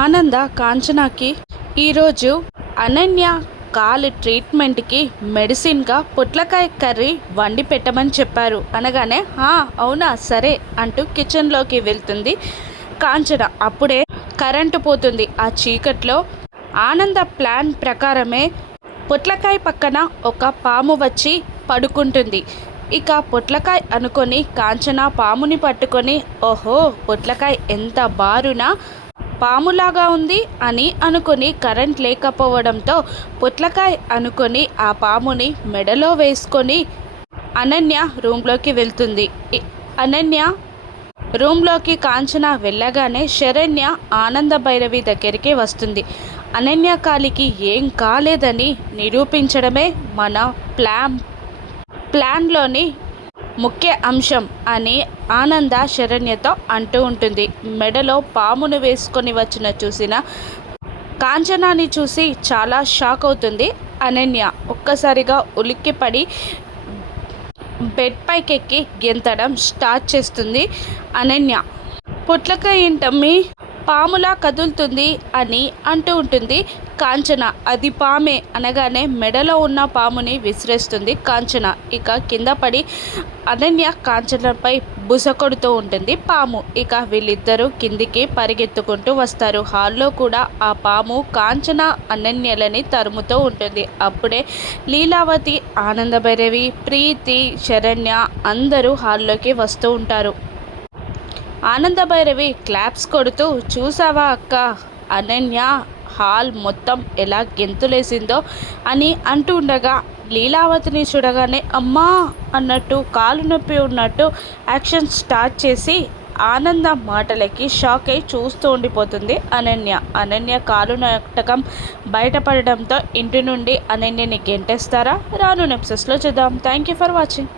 ఆనంద కాంచనాకి ఈరోజు అనన్య కాలు ట్రీట్మెంట్కి మెడిసిన్గా పొట్లకాయ కర్రీ వండి పెట్టమని చెప్పారు అనగానే అవునా సరే అంటూ కిచెన్లోకి వెళ్తుంది కాంచన. అప్పుడే కరెంటు పోతుంది. ఆ చీకట్లో ఆనంద ప్లాన్ ప్రకారమే పొట్లకాయ పక్కన ఒక పాము వచ్చి పడుకుంటుంది. ఇక పొట్లకాయ అనుకొని కాంచన పాముని పట్టుకొని, ఓహో పొట్లకాయ ఎంత బారునా పాములాగా ఉంది అని అనుకుని కరెంట్ లేకపోవడంతో పొట్లకాయ అనుకొని ఆ పాముని మెడలో వేసుకొని అనన్య రూమ్లోకి వెళ్తుంది. అనన్య రూమ్లోకి కాంచన వెళ్ళగానే శరణ్య ఆనంద భైరవి దగ్గరికి వస్తుంది. అనన్య కాలికి ఏం కాలేదని నిరూపించడమే మన ప్లాన్లోని ముఖ్య అంశం అని ఆనంద శరణ్యతో అంటూ ఉంటుంది. మెడలో పామును వేసుకొని చూసిన కాంచనాని చూసి చాలా షాక్ అవుతుంది అనన్య. ఒక్కసారిగా ఉలిక్కిపడి బెడ్ పైకెక్కి గెంతడం స్టార్ట్ చేస్తుంది అనన్య. పొట్లకాయ ఏంటమ్మి పాములా కదులుతుంది అని అంటూ ఉంటుంది కాంచన. అది పామే అనగానే మెడలో ఉన్న పాముని విసిరేస్తుంది కాంచన. ఇక కింద పడి అనన్య కాంచనపై బుసకొడుతూ ఉంటుంది పాము. ఇక వీళ్ళిద్దరూ కిందికి పరిగెత్తుకుంటూ వస్తారు. హాల్లో కూడా ఆ పాము కాంచన అనన్యలని తరుముతూ ఉంటుంది. అప్పుడే లీలావతి, ఆనంద భైరవి, ప్రీతి, శరణ్య అందరూ హాల్లోకి వస్తూ ఉంటారు. ఆనంద భైరవి క్లాప్స్ కొడుతూ, చూసావా అక్క అనన్య హాల్ మొత్తం ఎలా గెంతులేసిందో అని అంటూ ఉండగా లీలావతిని చూడగానే అమ్మా అన్నట్టు కాలు నొప్పి ఉన్నట్టు యాక్షన్ స్టార్ట్ చేసి ఆనంద మాటలకి షాక్ అయి చూస్తూ ఉండిపోతుంది అనన్య. అనన్య కాలు నాటకం బయటపడడంతో ఇంటి నుండి అనన్యని గెంటేస్తారా? రాను ఎపిసోడ్స్లో చూద్దాం. Thank you for watching.